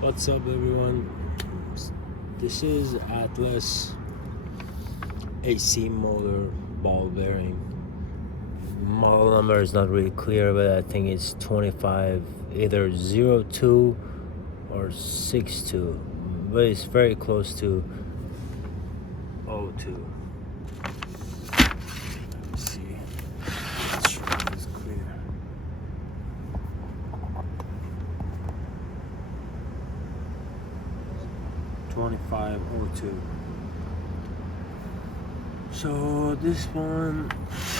What's up, everyone? This is Atlas AC motor ball bearing. Model number is not really clear, but I think it's 25, either 02 or 62, but it's very close to 02. Let's see. Let's sure it's clear. $25.02. So this one,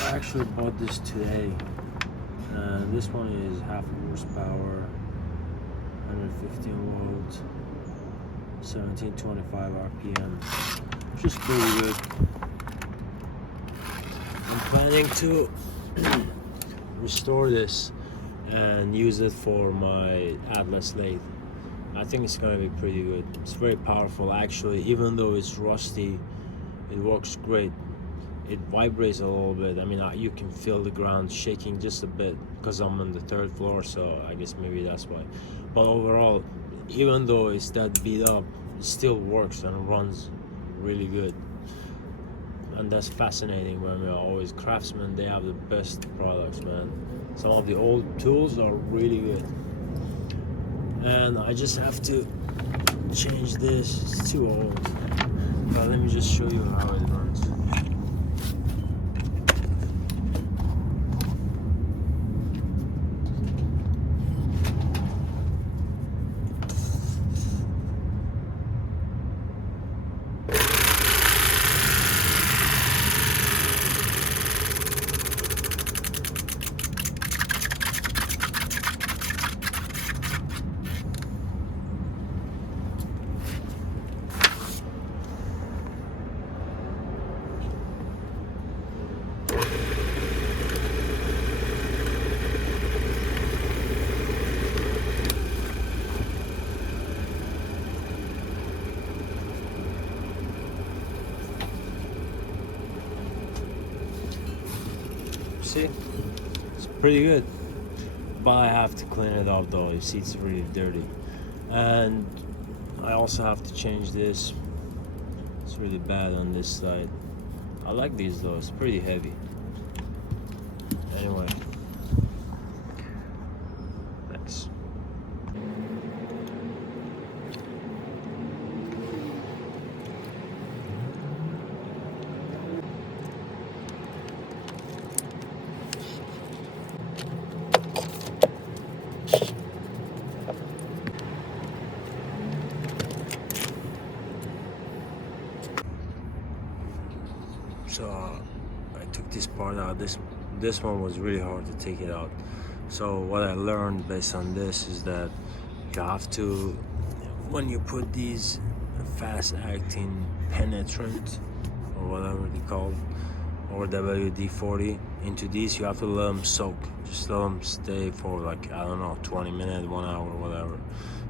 I actually bought this today. This one is half horsepower, 115 volts, 1725 RPM, which is pretty good. I'm planning to restore this and use it for my Atlas lathe. I think it's gonna be pretty good. It's very powerful actually. Even though it's rusty, it works great. It vibrates a little bit. I mean, you can feel the ground shaking just a bit because I'm on the 3rd floor, so I guess maybe that's why. But overall, even though it's that beat up, it still works and runs really good. And that's fascinating. When we're always Craftsman, they have the best products, man. Some of the old tools are really good. And I just have to change this. It's too old. But let me just show you how it runs. See, it's pretty good, but I have to clean it up though. You see, it's really dirty, and I also have to change this. It's really bad on this side. I like these though. It's pretty heavy. Anyway, thanks. So I took this part out. This one was really hard to take it out. So what I learned based on this is that you have to, when you put these fast-acting penetrant or whatever they call, or WD-40 into these, you have to let them soak. Just let them stay for like, I don't know, 20 minutes, 1 hour, whatever.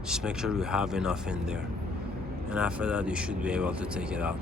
Just make sure you have enough in there, and after that you should be able to take it out.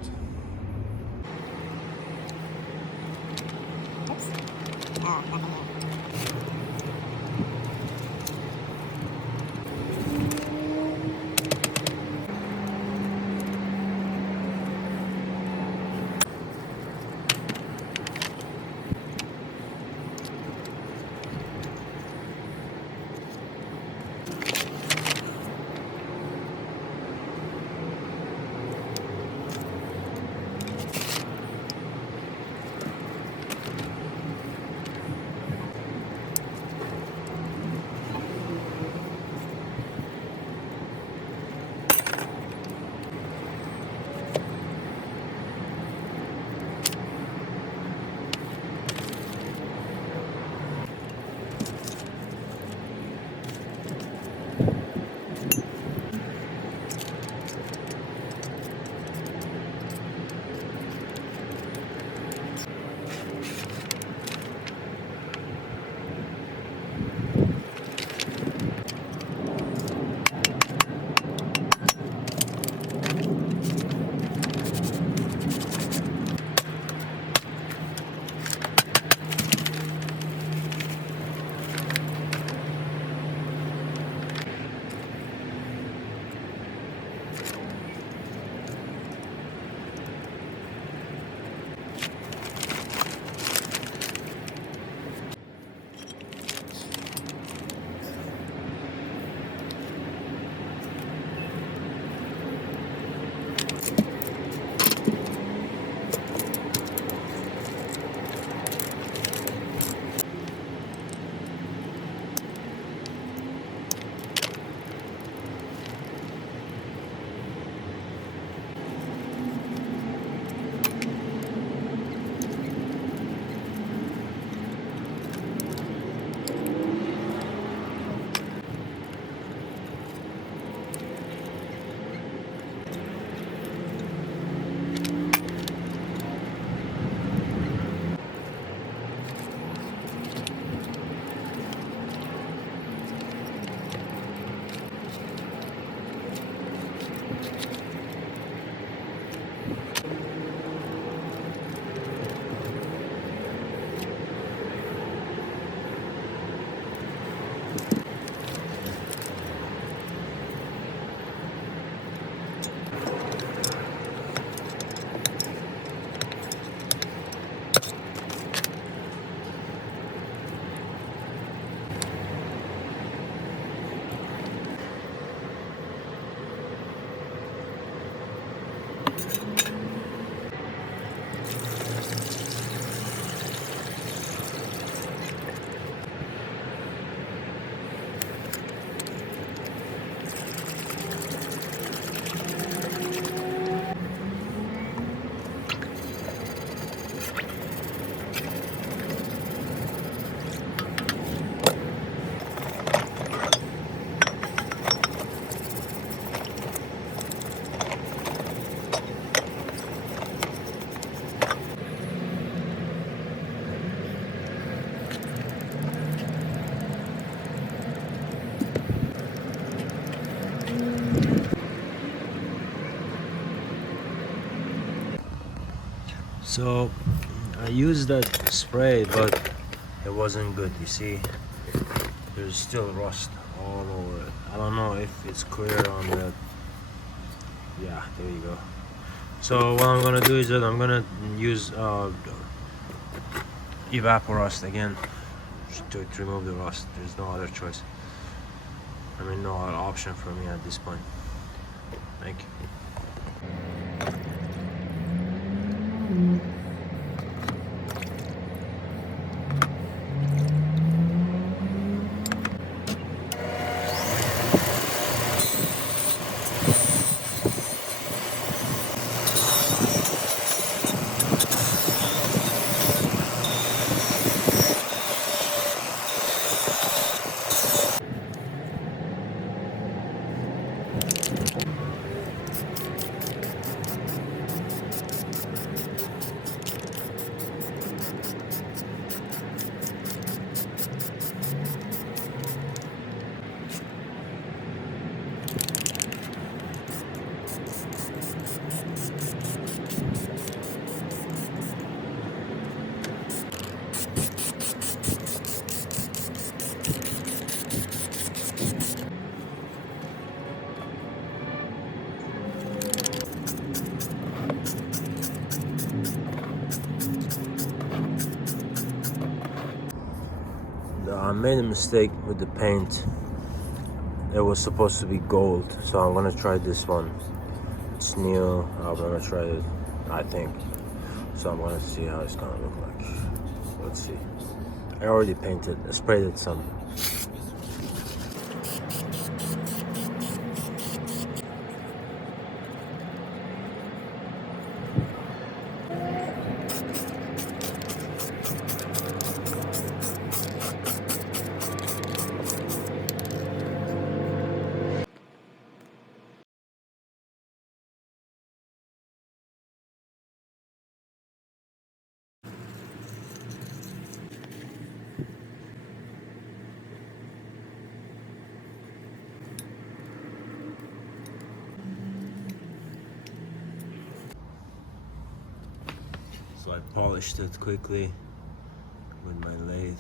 So I used that spray, but it wasn't good. You see, there's still rust all over it. I don't know if it's clear on the, yeah, there you go. So what I'm gonna do is that I'm gonna use evaporust again to remove the rust. There's no other choice. I mean, no other option for me at this point. Thank you. I made a mistake with the paint. It was supposed to be gold, so I'm gonna try this one. It's new. I'm gonna try it, I think. So I'm gonna see how it's gonna look like. Let's see. I already painted, I sprayed it some. So I polished it quickly with my lathe.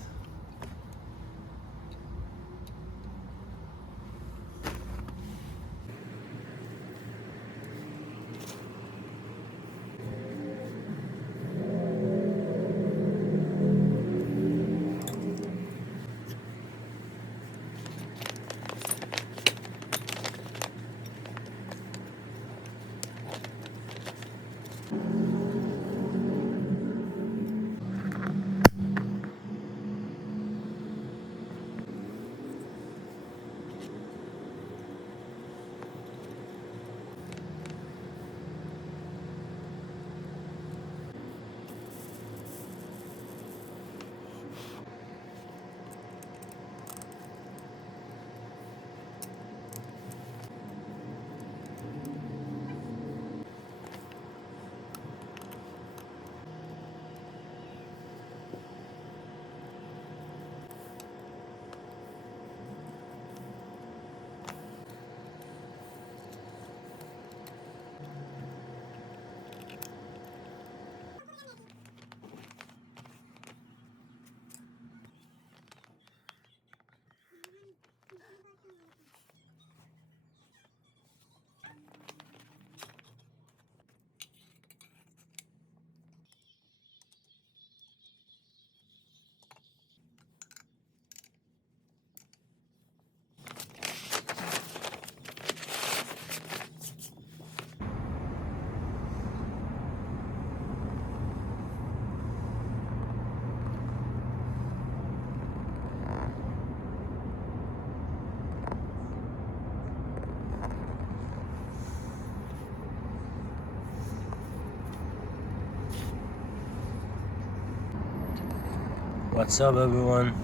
What's up, everyone?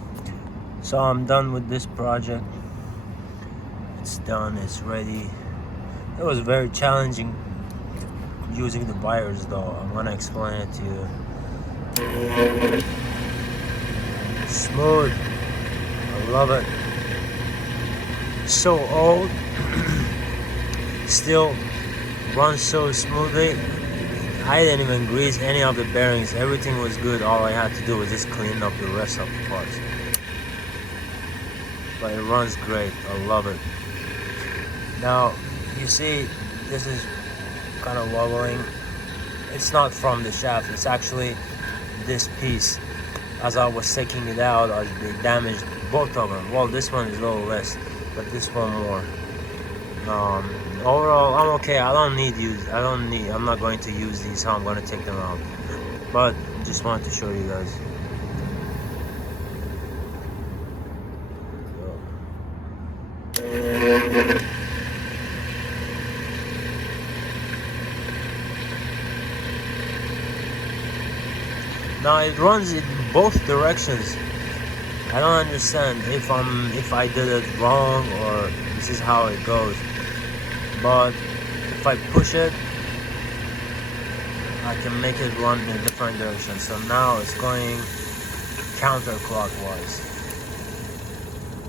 So I'm done with this project. It's done, it's ready. It was very challenging using the wires though. I'm gonna explain it to you. Smooth. I love it. So old. Still runs so smoothly. I didn't even grease any of the bearings. Everything was good. All I had to do was just clean up the rest of the parts. But it runs great. I love it. Now, you see, this is kind of wobbling. It's not from the shaft. It's actually this piece. As I was taking it out, they damaged both of them. Well, this one is a little less, but this one more. Overall, I'm okay. I'm not going to use these, so I'm going to take them out. But just wanted to show you guys. Now it runs in both directions. I don't understand if I did it wrong or this is how it goes. But if I push it, I can make it run in a different direction. So now it's going counterclockwise.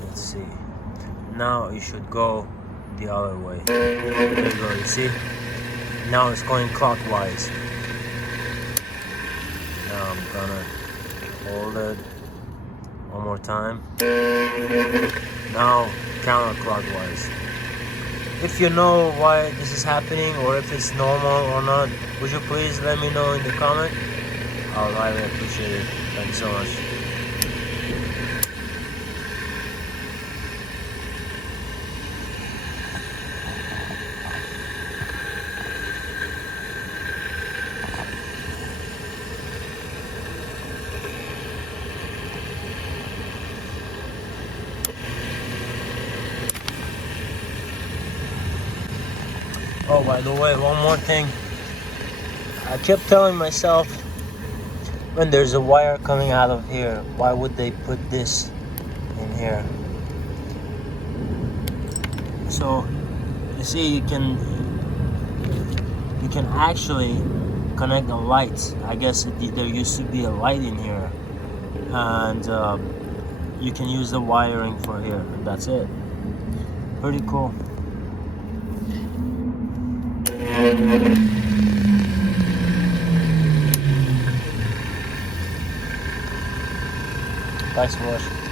Let's see. Now it should go the other way. There you go, you see? Now it's going clockwise. Now I'm gonna hold it one more time. Now counterclockwise. If you know why this is happening or if it's normal or not, would you please let me know in the comment? I'll highly appreciate it. Thank you so much. Oh, by the way, one more thing. I kept telling myself, when there's a wire coming out of here, why would they put this in here? So, you see, you can actually connect the lights. I guess there used to be a light in here, and you can use the wiring for here, and that's it. Pretty cool. Thanks for watching.